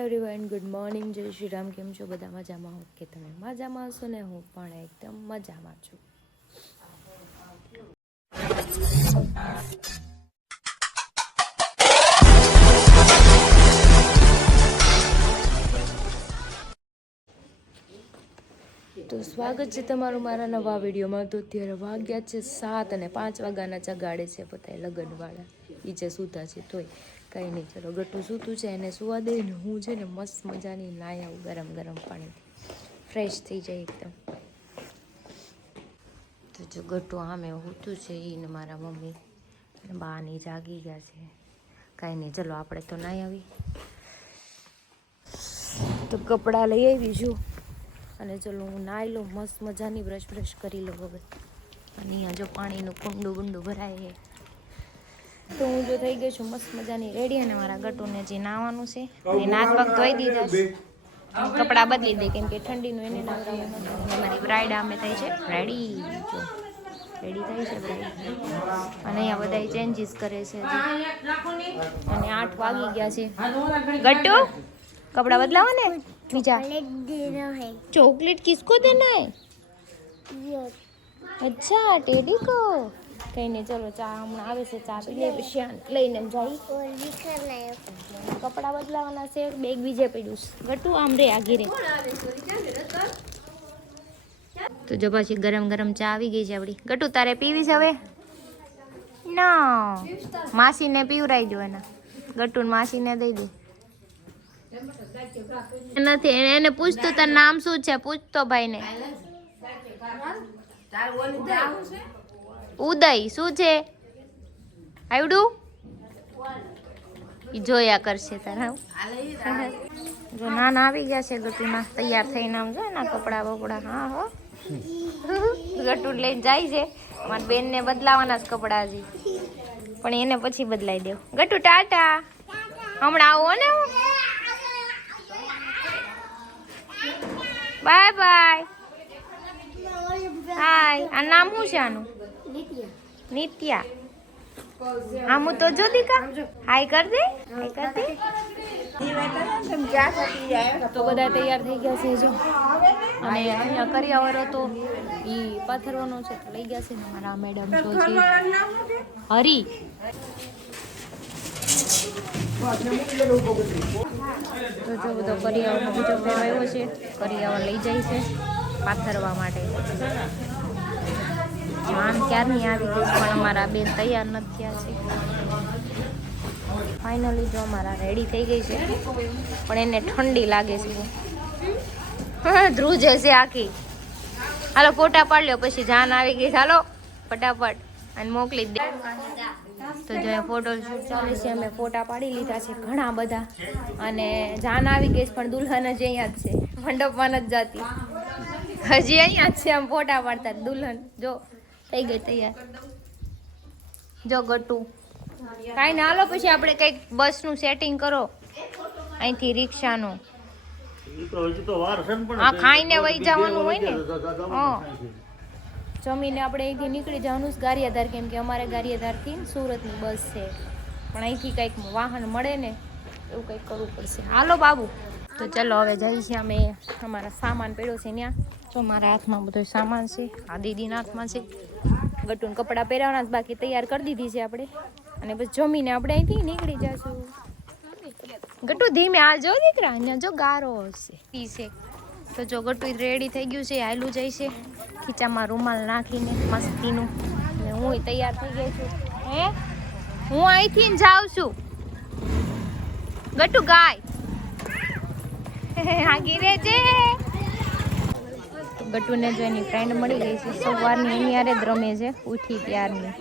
Everyone, good morning, જય શ્રી રામ. કેમ છો બધા? મજામાં હો કે તમે મજામાં હશો ને? હું પણ એકદમ મજામાં છું. તો સ્વાગત છે તમારું મારા નવા વિડીયોમાં. તો અત્યારે વાગ્યા છે 7 અને 5 વાગ્યાના ચગાડે છે પોતા લગ્નવાળા. એ જે સૂતા છે તોય કંઈ નહીં. ચલો ગટ્ટુ સૂતું છે એને સુવા દે ને હું છે ને મસ્ત મજાની નાહી આવું ગરમ ગરમ પાણીથી, ફ્રેશ થઈ જાય એકદમ. તો જો ગટ્ટુ આમે સૂતું છે એ ને મારા મમ્મી બાની જાગી ગયા છે. કાંઈ નહીં, ચલો આપણે તો નાહી આવી. તો કપડાં લઈ આવી છું અને ચલો હું નાહી લઉં, મસ્ત મજાની બ્રશ કરી લઉં હવે. અને અહીંયા જો પાણીનું કુંડું ભરાય છે. તો હું જો થઈ ગઈ છું મસ્ત મજાની રેડી. અને મારા ગટ્ટુને જે નાહવાનું છે એ નાક પગ ધોઈ દીધા છે, કપડાં બદલી દે કેમ કે ઠંડીનું એને નાવરાવાનું નથી. મારી બ્રાઇડ આમે થાય છે રેડી, જો રેડી થાય છે બ્રાઇડ. અને અહીંયા બધા ચેન્જીસ કરે છે અને 8 વાગી ગયા છે. ગટ્ટુ कपड़ा बदलावा ने बीजा चॉकलेट किसको देना है? अच्छा टेडी को. कहीं नहीं, चलो चા હમણાં આવે છે, ચા પી લે પછી લઈને જાય. કપડા બદલાવાના છે, બેગ બીજે પડ્યું છે. ગટ્ટુ આમ રે આગી રે. તો જો પછી ગરમ ગરમ ચા આવી ગઈ છે આપડી. ગટ્ટુ તારે પીવી છે હવે? ના, માસીને પીવરાઈ દો એના. ગટ્ટુ માસીને દઈ દે. નથી એને પૂછતું તાર નામ શું છે? પૂછતો ભાઈ ને. ઉદય શું છે આવડું? ઈ જોયા કરશે તારા. જો નાના આવી ગયા છે ગટ્ટુના, તૈયાર થઈને આમ જો એના કપડા બપડા. હા હો, ગટ્ટુ લઈને જાય છે. મારી બેન ને બદલાવાના જ કપડા હજી, પણ એને પછી બદલાઈ દેવ. ગટ્ટુ ટાટા, હમણાં આવો ને. Bye bye. હાય. આ નામ શું છે આનું? નિત્યા. આમ તો જો દીકા હાય કર દે, હાય કર દે. તો બધા તૈયાર થઈ ગયા છે જો. અને અહીંયા કરિયાવરો તો ઈ પાથરવાનો છે તો લઈ ગયા છે ને મારા મેડમ જો છે હરી. તો જો બધો કરિયાવરનો બીજો ફેર આવ્યો છે. કરિયાવર લઈ જાય છે પાથરવા માટે. જાન ક્યારની આવી ગઈ છે પણ અમારા બેન તૈયાર નથી થયા છે. ફાઇનલી જો અમારા રેડી થઈ ગઈ છે, પણ એને ઠંડી લાગે છે. ધ્રુજે છે આખી. હાલો ફોટા પાડ લ્યો, પછી જાન આવી ગઈ. હાલો ફટાફટ અને મોકલી દે. તો જો ફોટો શૂટ ચાલે છે, અમે ફોટા પાડી લીધા છે ઘણા બધા. અને જાન આવી ગઈ છે પણ દુલ્હન હજી અહીંયા જ છે, મંડપમાં નથી જતી. હજી અહીંયા જ છે આમ ફોટા પાડતા. દુલ્હન જો થઈ ગઈ તૈયાર. જો ગટ્ટુ કાંઈ ના, હાલો પછી આપણે કંઈક બસનું સેટિંગ કરો અહીંથી, રિક્ષાનું. હા, ખાઈને વહી જવાનું હોય ને. હા, જમીને આપણે અહીંથી નીકળી જવાનું ગારિયાધાર, કેમ કે અમારે ગારિયાધારથી સુરતની બસ છે. પણ અહીંથી કંઈક વાહન મળે ને એવું કંઈક કરવું પડશે. હાલો બાબુ. તો ચલો હવે જઈએ છીએ અમે. અમારા સામાન પડ્યો છે ત્યાં. તો મારા હાથમાં બધો સામાન છે, આ દીદીના હાથમાં છે. ગટ્ટુને કપડાં પહેરાવાના જ બાકી, તૈયાર કરી દીધી છે આપણે. અને પછી જમીને આપણે અહીંથી નીકળી જઈશું. ગટ્ટુ ધીમે હાલજો દીકરા, અહીંયા જો ગારો હશે પી છે. તો જો ગટ્ટુ રેડી થઈ ગયું છે, હાલું જાય છે ખીચામાં રૂમાલ નાખીને મસ્તીનું. અને હું તૈયાર થઈ ગઈ છું. હે, હું અહીંથી જાઉં છું. ગટ્ટુ ગાય આગી રે છે. ગટ્ટુને જો એની ફ્રેન્ડ મળી ગઈ છે, સવારની એની યારે જ રમે છે ઉઠી ત્યારની.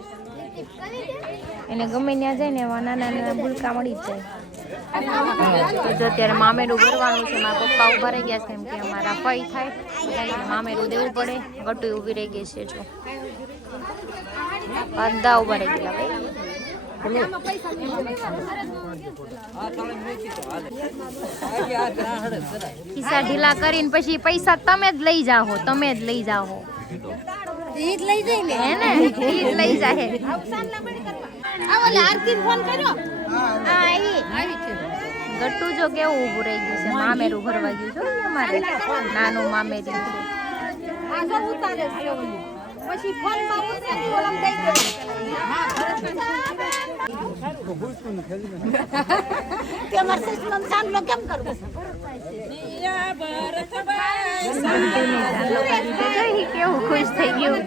એને ગમે ત્યાં જાય ને એવા નાના નાના ભૂલકા મળી જ જાય. તો જો અત્યારે મામેરું ભરવાનું છે. મારા પપ્પા ઉભા રહી ગયા છે કેમ કે અમારા ફઈ થાય, મામેરું દેવું પડે. ગટ્ટુ ઊભી રહી ગઈ છે જો, બધા ઉભા રહી ગયેલા ભાઈ. ખિસ્સા ઢીલા કરીને પછી પૈસા તમે જ લઈ જાઓ, તમે જ લઈ જાઓ. ઈદ લઈ જાય ને હે ને, ઈદ લઈ જાય. આ ઓલા આરતી ફોન કર્યો? હા આવી છે. ગટ્ટુ જો કેવું ઊભું રહી ગયું છે, મામેરું ભરવા ગયું છે અમારે નાનું મામેરું છે. પછી ફોનમાં ઉતરે કોલમ દઈ દેવાનું. કે મારે સસમમ સાંભળો કેમ કરવું? કેવું ખુશ થઈ ગયું.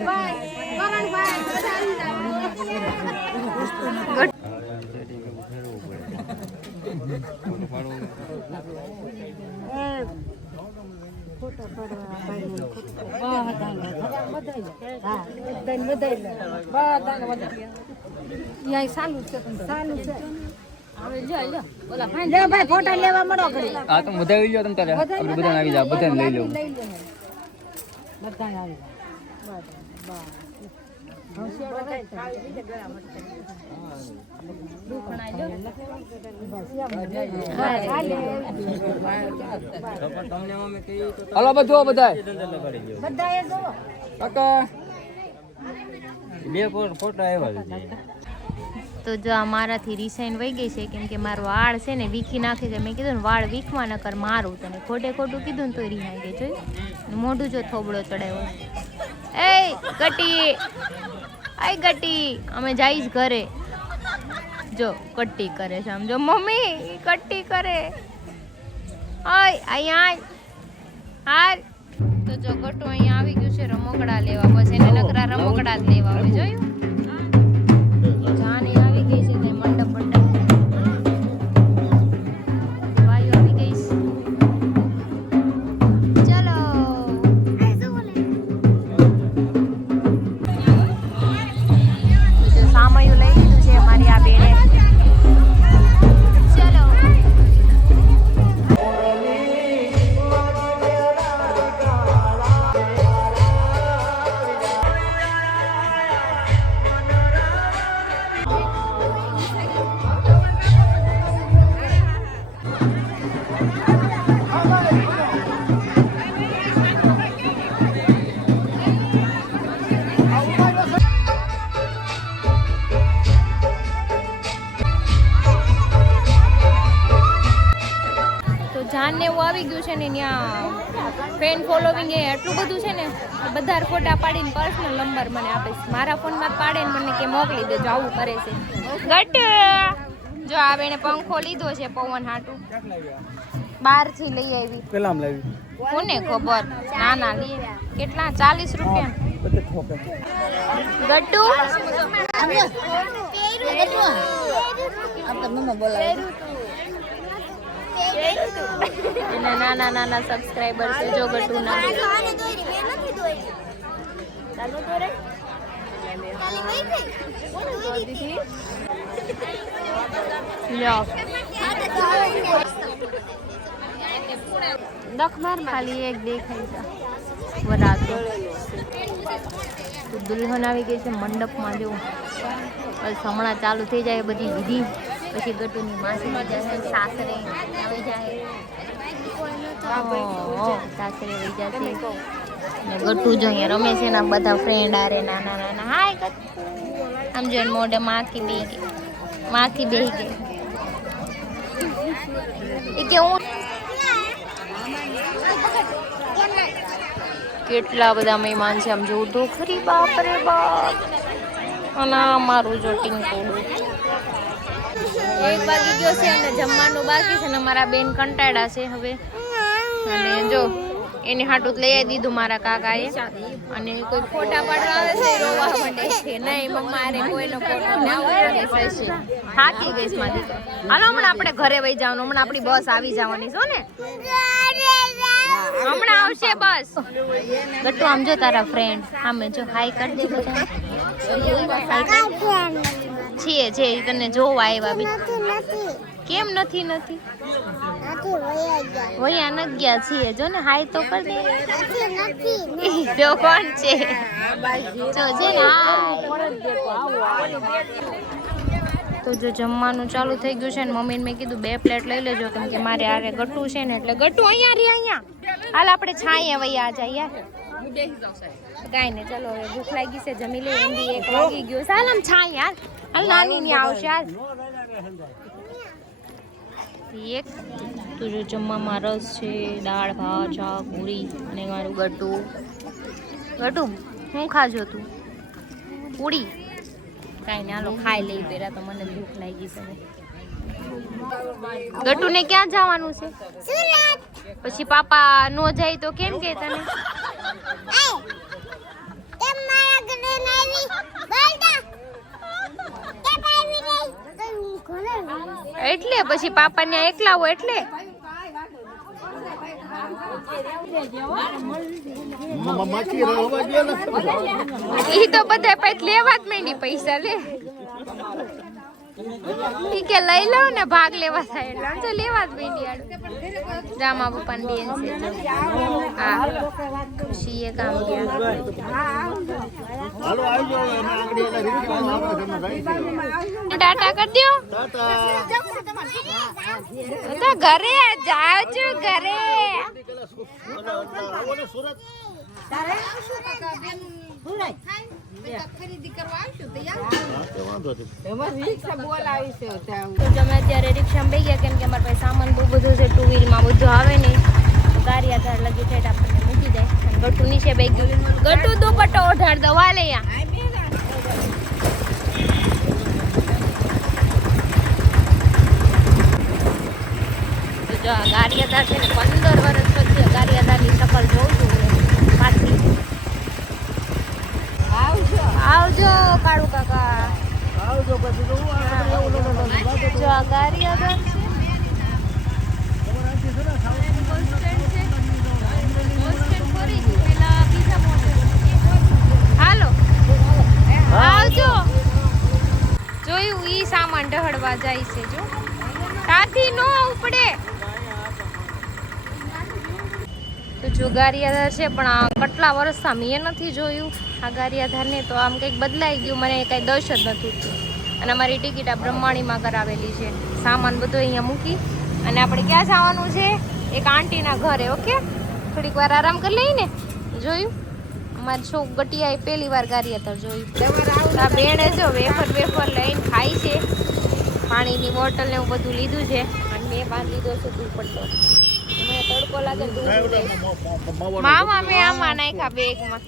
ફોટા લેવા મળો ઘડી. હા તો બધા લ્યો તમ તારે આપણે બધાને આવી જાવ, બધાને લઈ લઉં. બધાને આવી હાલો બધું બધાય કાકા બે ફોટા આવ્યા છે. તો જો આ મારાથી રિસાઈન વહી ગઈ છે, કેમ કે મારો વાળ છે ને વીખી નાખે છે. મેં કીધું ને વાળ વીખવા ન કર મારું, તને ખોટે ખોટું કીધું ને તો રિહાઈ ગઈ. જોયું મોઢું જો થોબડો ચડાવ્યો. એ ગટી, આય ગટી, અમે જઈશ ઘરે. જો કટ્ટી કરે છે આમ, જો મમ્મી કટ્ટી કરે. આય અહીંયા હાર. તો જો ગટુ અહીંયા આવી ગયું છે રમકડા લેવા. બસ એને નકરા રમકડા જ લેવા આવે. જોયું જાની આવી ગઈ છે તે મંડપ ભાઈઓ આવી ગઈ છે. ચલો તો સામયું લઈ લીધું છે અમારી આ બેને. ચલો જાનને એવું આવી ગયું છે ને ત્યાં ફેન ફોલોવિંગ એ એટલું બધું છે ને, બધા ફોટા પાડીને પર્સનલ નંબર મને આપે છે. મારા ફોનમાં પાડે ને મને કે મોકલી દેજો, આવું કરે છે. ગટ જો આ બેને પંખો લીધો છે પવન હાટું, બહારથી લઈ આવી. પેલા લાવી કોને ખબર? ના ના લઈએ. કેટલા? 40 રૂપિયા. ગટ્ટુ એના નાના નાના સબસ્ક્રાઇબર છે જો ગટ્ટુ ના. ખાલી એક દેખાય છે વરાતો. દુલ્હન આવી ગઈ છે મંડપમાં. જો બસ હમણાં ચાલુ થઈ જાય બધી વિધિ, પછી ગટ્ટુની માસી જશે, સાસરે આવી જાય, સાસરે વહી જશે ને ગટ્ટુ જો અહીંયા રમે છે ને બધા ફ્રેન્ડ આરે નાના નાના. હાય ગટ્ટુ. આમ જો મોઢે માખી બેહી ગઈ, માખી બેહી ગઈ. એ કે હું કેટલા બધા મહેમાન છે આમ જોઉં તો ખરી. બાપ રે બાપ. અને મારું જો ટીંકોડું 1 વાગી ગયો છે અને જમવાનું બાકી છે ને અમારા બેન કંટાળા છે હવે. અને જો એની હાટું લઈ આવી દીધું મારા કાકાએ. અને કોઈ ફોટા પાડવા આવે છે રોવા માંડે છે. નહીં મમ્મા રે કોઈનો ફોટો ના ઉતારી થશે. થાકી ગઈશ મારી. હાલો હમણાં આપણે ઘરે વહી જવાનું. હમણાં આપણી બસ આવી જવાની છો ને, હમણાં આવશે બસ. ગટ્ટુ આમ જો તારા ફ્રેન્ડ આમે જો હાઈ કરી દે બધા. છીએ છે તને જોવા આવ્યા બી. કેમ નથી? નથી વયા ન ગયા છીએ. જો ને હાઈ તો કર દે. જો કોણ છે? જો છે ને તો જો જમવાનું ચાલુ થઈ ગયું છે ને મમ્મીને મેં કીધું 2 પ્લેટ લઈ લેજો, કેમ કે મારે આરે ગટ્ટુ છે ને. એટલે ગટ્ટુ અહીંયા રે અહીંયા. હાલ આપણે છાંયે વયા આ જાય યાર. કાંઈ નહીં, ચલો હવે ભૂખ લાગી છે, જમી લઈએ. એમ બી 1 વાગી ગયો. ચાલ આમ છાંય યાર. હાલ નાની ની આવશે યાર. એક તો જો જમવામાં રસ છે, દાળ ભાત શાક પૂરી અને મારું ગટું. શું ખાજો તું? પૂરી. કાંઈ ના, હાલો ખાઈ લઈ પહેલાં, તો મને ભૂખ લાગી છે. ગટુને ક્યાં જવાનું છે? પછી પાપા નો જાય તો કેમ કે તને? એટલે પછી પાપા ને એકલા હો એટલે ઈ તો બધા પૈસા લેવા જ માંડી, પૈસા લે ઈ કે લઈ લઉં ને ભાગ લેવા થાય એટલે આમ તો લેવા જ માંડી. આડું રામા પપ્પાની બેન છે જો. હા ખુશી એ કામ ગયા. ટાટા કરી દો. તો ઘરે જાવ છો ઘરે. અમે અત્યારે રિક્ષામાં બેસી ગયા કેમ કે અમારા પાસે સામાન બહુ બધું છે. 2 વ્હીલમાં બધું આવે નહીં. ગાડી આધાર લગી ઠેઠ આપણને મૂકી જાય. ગટુ નીચે બેસી ગયું. ગટુ દુપટ્ટો ઓઢાડ દો વાલે યા. જો આ ગાડી આધાર છે ને 15 વર્ષ પછી ગાડી આધારની શકલ જોઉં છું પાછી. આવજો કાળુ કાકા. જો આ ગાડી આધાર છે. હાલો આવજો. જોયું ઈ સામાન ઢહળવા જાય છે. જો તાથી નો ઉપડે. તો જો ગારિયાધાર છે પણ આ કેટલા વર્ષથી મેં નથી જોયું આ ગારિયાધારને. તો આમ કંઈક બદલાઈ ગયું, મને કાંઈ દશ જ નથી. અને અમારી ટિકિટ આ બ્રહ્માણીમાં કરાવેલી છે. સામાન બધો અહીંયા મૂકી અને આપણે ક્યાં જવાનું છે? એક આંટીના ઘરે. ઓકે, થોડીક વાર આરામ કરી લઈને. જોયું અમારી છોક ગટિયાએ પહેલી વાર ગારિયાધાર જોયું. આ બેને જો વેફર લઈને ખાઈ છે. પાણીની બોટલ ને એવું બધું લીધું છે અને મેં બાંધી લીધો છે દુપટ્ટો. મને તડકો લાગે દૂર મામા મેં આમાં નાખ્યા બેગમાં.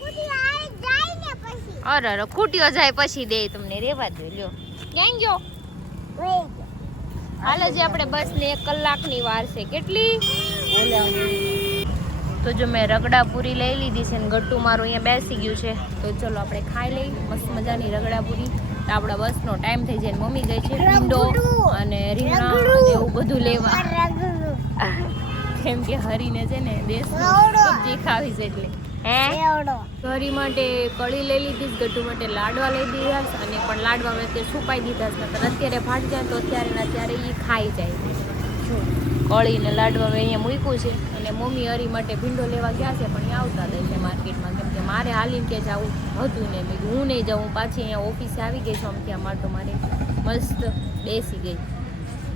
અરે ખૂટ્યો જાય પછી દે તમને, રેવા દો. લ્યો ક્યાં ગયો? હાલે જે આપણે બસ ને 1 કલાકની વાર છે. કેટલી? તો જો મેં રગડાપુરી લઈ લીધી છે ને ગટ્ટુ મારું અહીંયા બેસી ગયું છે. તો ચલો આપણે ખાઈ લઈ મસ્ત મજાની રગડાપુરી. તો આપણા બસનો ટાઈમ થઈ જાય. મમ્મી ગઈ છે ભીંડો અને રીંગણા અને એવું બધું લેવા. કેમ કે હરીને છે ને દેશની સબ્જી ખાવી છે એટલે. હે હરી માટે કળી લઈ લીધી, ગટ્ટુ માટે લાડવા લઈ દીધા અને પણ લાડવા મેં તે છુપાઈ દીધા છે. અત્યારે ફાટી જાય તો અત્યારે ને અત્યારે એ ખાઈ જાય. કળી ને લાડવા મેં અહીંયા મૂક્યું છે અને મમ્મી હરી માટે ભીંડો લેવા ગયા છે પણ એ આવતા દે છે માર્કેટમાં. કેમ કે મારે હાલીને કે જવું હતું ને મેં હું નહીં જાઉં. પાછી અહીંયા ઓફિસે આવી ગઈ છું. આમ ત્યાં માટો મારી મસ્ત બેસી ગઈ.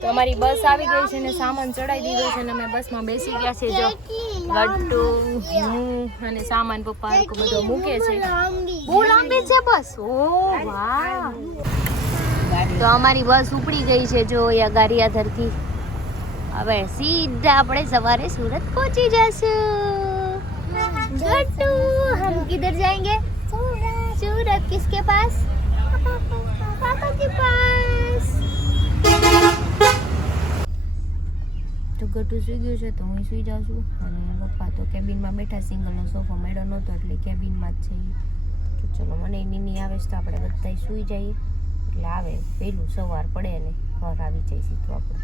તો અમારી બસ આવી ગઈ છે ને સામાન ચડાવી દીધો છે ને અમે બસમાં બેસી ગયા છે. જો ગટ્ટુ હું અને સામાન પપ્પા બધો મૂકે છે. બહુ લાંબી છે બસ. ઓ વાહ. તો અમારી બસ ઉપડી ગઈ છે જો અહીંયા ગારિયાધારથી. હવે સીધા આપણે સવારે સુરત પહોંચી જશું. ગટ્ટુ હમ કિધર જાएंगे? सूरत. किसके पास? पापा के पास. તો ગટ્ટુ સુઈ ગયું છે તો હું સુઈ જાઉં છું અને પપ્પા તો કેબિનમાં બેઠા. સિંગલનો સોફો મેળો નહોતો એટલે કેબિનમાં જ છે. તો ચલો મને નીની આવે છે તો આપણે બધા સુઈ જઈએ એટલે આવે વહેલું સવાર પડે ને ઘર આવી જાય સીધું આપણે.